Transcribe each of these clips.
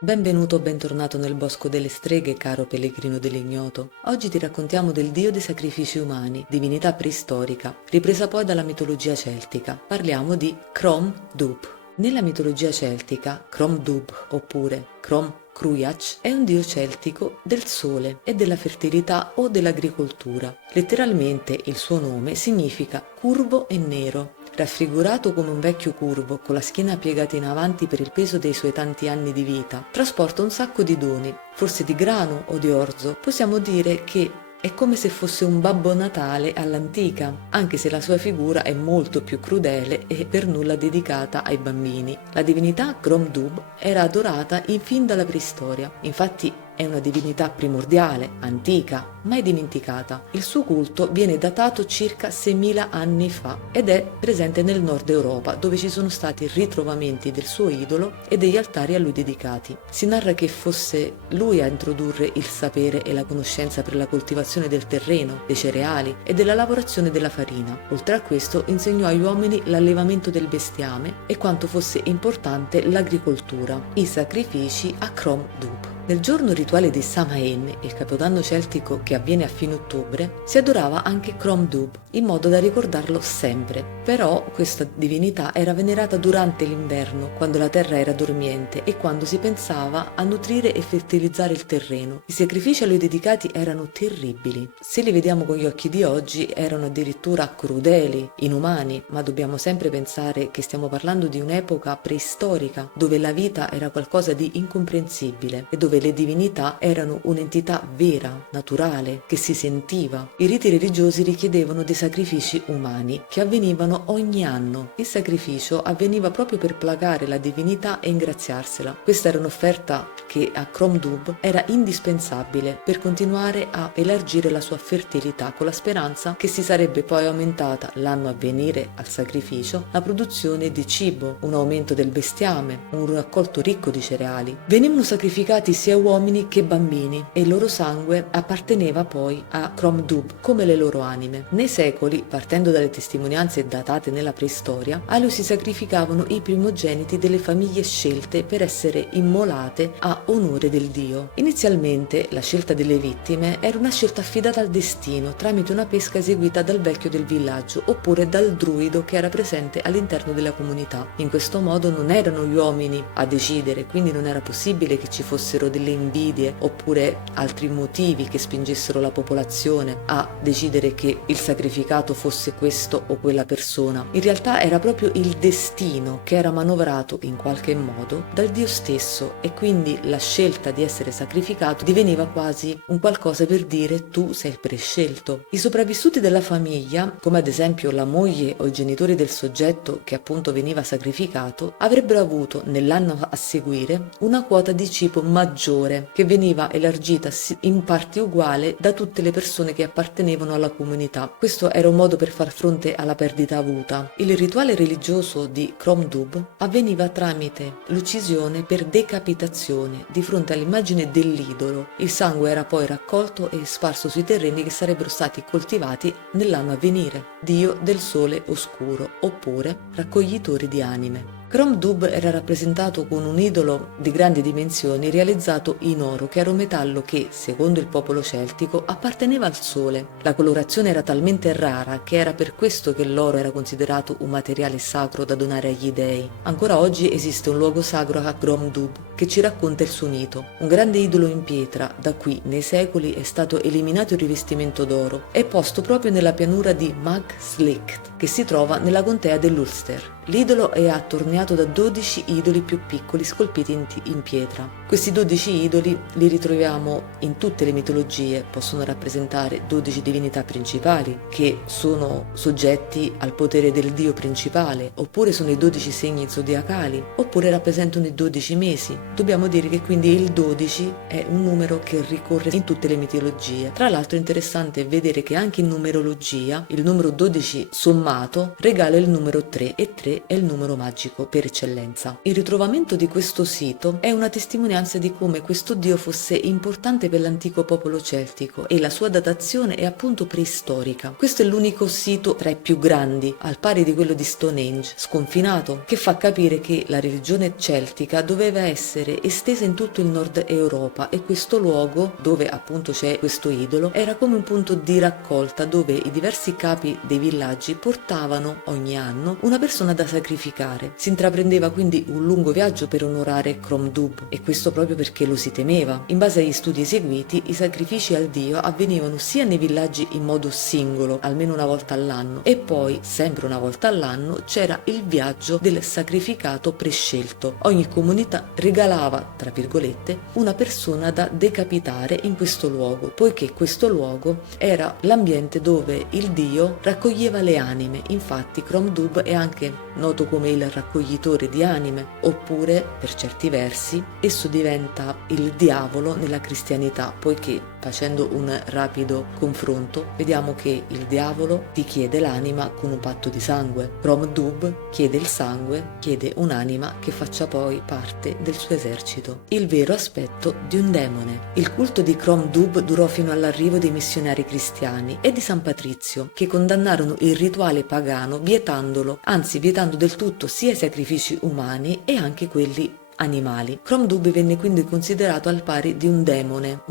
Benvenuto o bentornato nel bosco delle streghe, caro pellegrino dell'ignoto. Oggi ti raccontiamo del dio dei sacrifici umani, divinità preistorica, ripresa poi dalla mitologia celtica. Parliamo di Crom Dubh. Nella mitologia celtica, Crom Dubh, oppure Crom Cruiach, è un dio celtico del sole e della fertilità o dell'agricoltura. Letteralmente il suo nome significa curvo e nero. Raffigurato come un vecchio curvo, con la schiena piegata in avanti per il peso dei suoi tanti anni di vita, trasporta un sacco di doni, forse di grano o di orzo. Possiamo dire che è come se fosse un Babbo Natale all'antica, anche se la sua figura è molto più crudele e per nulla dedicata ai bambini. La divinità Crom Dubh era adorata fin dalla preistoria, infatti è una divinità primordiale, antica, mai dimenticata. Il suo culto viene datato circa 6.000 anni fa ed è presente nel nord Europa, dove ci sono stati ritrovamenti del suo idolo e degli altari a lui dedicati. Si narra che fosse lui a introdurre il sapere e la conoscenza per la coltivazione del terreno, dei cereali e della lavorazione della farina. Oltre a questo insegnò agli uomini l'allevamento del bestiame e quanto fosse importante l'agricoltura, i sacrifici a Crom Dubh. Nel giorno rituale di Samain, il capodanno celtico che avviene a fine ottobre, si adorava anche Crom Dubh, in modo da ricordarlo sempre. Però questa divinità era venerata durante l'inverno, quando la terra era dormiente e quando si pensava a nutrire e fertilizzare il terreno. I sacrifici a lui dedicati erano terribili. Se li vediamo con gli occhi di oggi, erano addirittura crudeli, inumani, ma dobbiamo sempre pensare che stiamo parlando di un'epoca preistorica, dove la vita era qualcosa di incomprensibile e dove le divinità erano un'entità vera, naturale, che si sentiva. I riti religiosi richiedevano dei sacrifici umani che avvenivano ogni anno. Il sacrificio avveniva proprio per placare la divinità e ingraziarsela. Questa era un'offerta che a Crom Dubh era indispensabile per continuare a elargire la sua fertilità, con la speranza che si sarebbe poi aumentata l'anno a venire al sacrificio la produzione di cibo, un aumento del bestiame, un raccolto ricco di cereali. Venivano sacrificati sia uomini che bambini e il loro sangue apparteneva poi a Crom Dubh come le loro anime. Nei secoli, partendo dalle testimonianze datate nella preistoria, a lui si sacrificavano i primogeniti delle famiglie scelte per essere immolate a onore del dio. Inizialmente la scelta delle vittime era una scelta affidata al destino tramite una pesca eseguita dal vecchio del villaggio oppure dal druido che era presente all'interno della comunità. In questo modo non erano gli uomini a decidere, quindi non era possibile che ci fossero delle invidie oppure altri motivi che spingessero la popolazione a decidere che il sacrificato fosse questo o quella persona. In realtà era proprio il destino che era manovrato in qualche modo dal dio stesso e quindi la scelta di essere sacrificato diveniva quasi un qualcosa per dire tu sei il prescelto. I sopravvissuti della famiglia, come ad esempio la moglie o i genitori del soggetto che appunto veniva sacrificato, avrebbero avuto nell'anno a seguire una quota di cibo maggiore che veniva elargita in parti uguali da tutte le persone che appartenevano alla comunità. Questo era un modo per far fronte alla perdita avuta. Il rituale religioso di Crom Dubh avveniva tramite l'uccisione per decapitazione di fronte all'immagine dell'idolo. Il sangue era poi raccolto e sparso sui terreni che sarebbero stati coltivati nell'anno a venire, dio del sole oscuro oppure raccoglitori di anime. Crom Dubh era rappresentato con un idolo di grandi dimensioni realizzato in oro, che era un metallo che, secondo il popolo celtico, apparteneva al sole. La colorazione era talmente rara che era per questo che l'oro era considerato un materiale sacro da donare agli dei. Ancora oggi esiste un luogo sacro a Crom Dubh che ci racconta il suo mito. Un grande idolo in pietra, da qui nei secoli è stato eliminato il rivestimento d'oro, è posto proprio nella pianura di Mag Slicht, che si trova nella contea dell'Ulster. L'idolo è attorniato da 12 idoli più piccoli scolpiti in pietra. Questi 12 idoli li ritroviamo in tutte le mitologie, possono rappresentare 12 divinità principali che sono soggetti al potere del dio principale, oppure sono i 12 segni zodiacali, oppure rappresentano i 12 mesi. Dobbiamo dire che quindi il 12 è un numero che ricorre in tutte le mitologie. Tra l'altro è interessante vedere che anche in numerologia il numero 12 sommato regala il numero 3 e 3 che è il numero magico per eccellenza. Il ritrovamento di questo sito è una testimonianza di come questo dio fosse importante per l'antico popolo celtico e la sua datazione è appunto preistorica. Questo è l'unico sito tra i più grandi, al pari di quello di Stonehenge, sconfinato, che fa capire che la religione celtica doveva essere estesa in tutto il nord Europa e questo luogo, dove appunto c'è questo idolo, era come un punto di raccolta dove i diversi capi dei villaggi portavano ogni anno una persona da sacrificare. Si intraprendeva quindi un lungo viaggio per onorare Crom Dubh e questo proprio perché lo si temeva. In base agli studi eseguiti, i sacrifici al dio avvenivano sia nei villaggi in modo singolo, almeno una volta all'anno, e poi, sempre una volta all'anno, c'era il viaggio del sacrificato prescelto. Ogni comunità regalava, tra virgolette, una persona da decapitare in questo luogo, poiché questo luogo era l'ambiente dove il dio raccoglieva le anime. Infatti Crom Dubh è anche noto come il raccoglitore di anime, oppure, per certi versi, esso diventa il diavolo nella cristianità, poiché, facendo un rapido confronto, vediamo che il diavolo ti chiede l'anima con un patto di sangue. Crom Dubh chiede il sangue, chiede un'anima che faccia poi parte del suo esercito. Il vero aspetto di un demone. Il culto di Crom Dubh durò fino all'arrivo dei missionari cristiani e di San Patrizio, che condannarono il rituale pagano vietandolo, anzi vietando del tutto sia i sacrifici umani e anche quelli animali. Crom Dubh venne quindi considerato al pari di un demone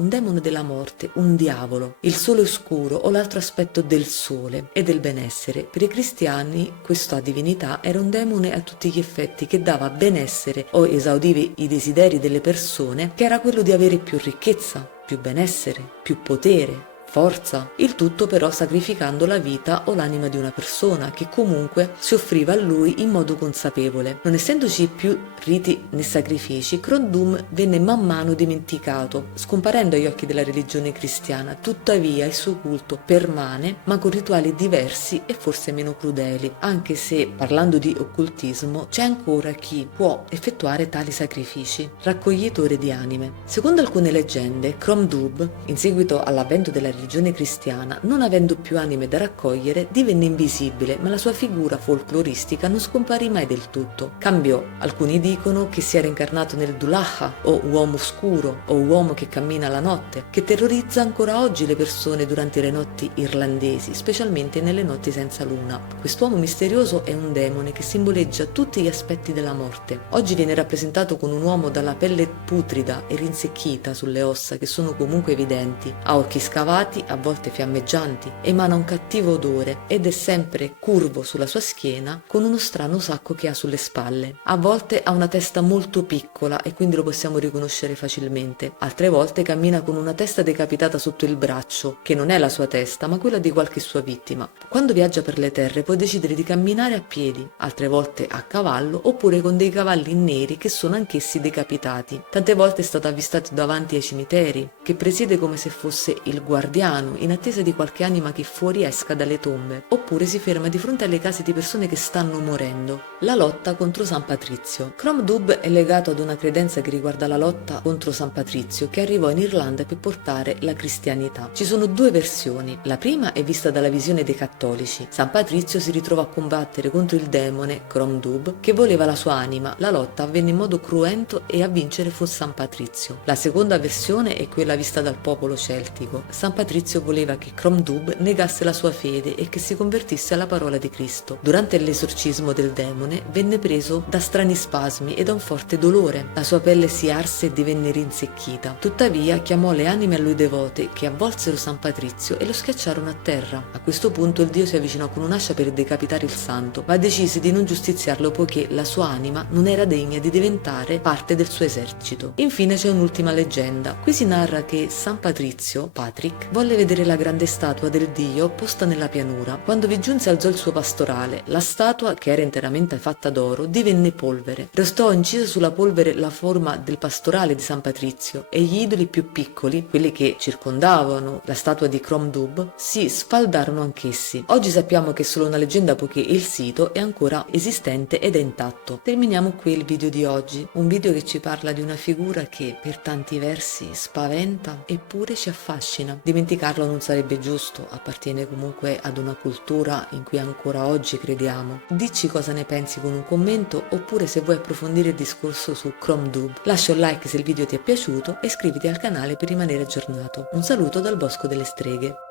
della morte, un diavolo, il sole oscuro o l'altro aspetto del sole e del benessere. Per i cristiani questa divinità era un demone a tutti gli effetti che dava benessere o esaudiva i desideri delle persone, che era quello di avere più ricchezza, più benessere, più potere, forza, il tutto però sacrificando la vita o l'anima di una persona che comunque si offriva a lui in modo consapevole. Non essendoci più riti né sacrifici, Crom Dubh venne man mano dimenticato, scomparendo agli occhi della religione cristiana. Tuttavia il suo culto permane, ma con rituali diversi e forse meno crudeli, anche se, parlando di occultismo, c'è ancora chi può effettuare tali sacrifici. Raccoglitore di anime. Secondo alcune leggende, Crom Dubh, in seguito all'avvento della religione cristiana, non avendo più anime da raccogliere, divenne invisibile, ma la sua figura folcloristica non scomparì mai del tutto. Cambiò. Alcuni dicono che si era incarnato nel Dullaha, o uomo scuro, o uomo che cammina la notte, che terrorizza ancora oggi le persone durante le notti irlandesi, specialmente nelle notti senza luna. Quest'uomo misterioso è un demone che simboleggia tutti gli aspetti della morte. Oggi viene rappresentato con un uomo dalla pelle putrida e rinsecchita sulle ossa, che sono comunque evidenti, ha occhi scavati, a volte fiammeggianti, emana un cattivo odore ed è sempre curvo sulla sua schiena con uno strano sacco che ha sulle spalle. A volte ha una testa molto piccola e quindi lo possiamo riconoscere facilmente. Altre volte cammina con una testa decapitata sotto il braccio, che non è la sua testa ma quella di qualche sua vittima. Quando viaggia per le terre può decidere di camminare a piedi, altre volte a cavallo oppure con dei cavalli neri che sono anch'essi decapitati. Tante volte è stato avvistato davanti ai cimiteri, che presiede come se fosse il guardiano in attesa di qualche anima che fuoriesca dalle tombe, oppure si ferma di fronte alle case di persone che stanno morendo. La lotta contro San Patrizio. Crom Dubh è legato ad una credenza che riguarda la lotta contro San Patrizio, che arrivò in Irlanda per portare la cristianità. Ci sono due versioni. La prima è vista dalla visione dei cattolici. San Patrizio si ritrova a combattere contro il demone Crom Dubh che voleva la sua anima. La lotta avvenne in modo cruento e a vincere fu San Patrizio. La seconda versione è quella vista dal popolo celtico. San Patrizio voleva che Crom Dubh negasse la sua fede e che si convertisse alla parola di Cristo. Durante l'esorcismo del demone venne preso da strani spasmi e da un forte dolore. La sua pelle si arse e divenne rinsecchita. Tuttavia chiamò le anime a lui devote che avvolsero San Patrizio e lo schiacciarono a terra. A questo punto il dio si avvicinò con un'ascia per decapitare il santo, ma decise di non giustiziarlo poiché la sua anima non era degna di diventare parte del suo esercito. Infine c'è un'ultima leggenda. Qui si narra che San Patrizio, Patrick, volle vedere la grande statua del dio posta nella pianura. Quando vi giunse alzò il suo pastorale. La statua, che era interamente fatta d'oro, divenne polvere. Restò incisa sulla polvere la forma del pastorale di San Patrizio e gli idoli più piccoli, quelli che circondavano la statua di Crom Dubh, si sfaldarono anch'essi. Oggi sappiamo che è solo una leggenda poiché il sito è ancora esistente ed è intatto. Terminiamo qui il video di oggi, un video che ci parla di una figura che per tanti versi spaventa eppure ci affascina. dimenticarlo non sarebbe giusto, appartiene comunque ad una cultura in cui ancora oggi crediamo. Dici cosa ne pensi con un commento, oppure se vuoi approfondire il discorso su ChromeDub. Lascia un like se il video ti è piaciuto e iscriviti al canale per rimanere aggiornato. Un saluto dal Bosco delle Streghe.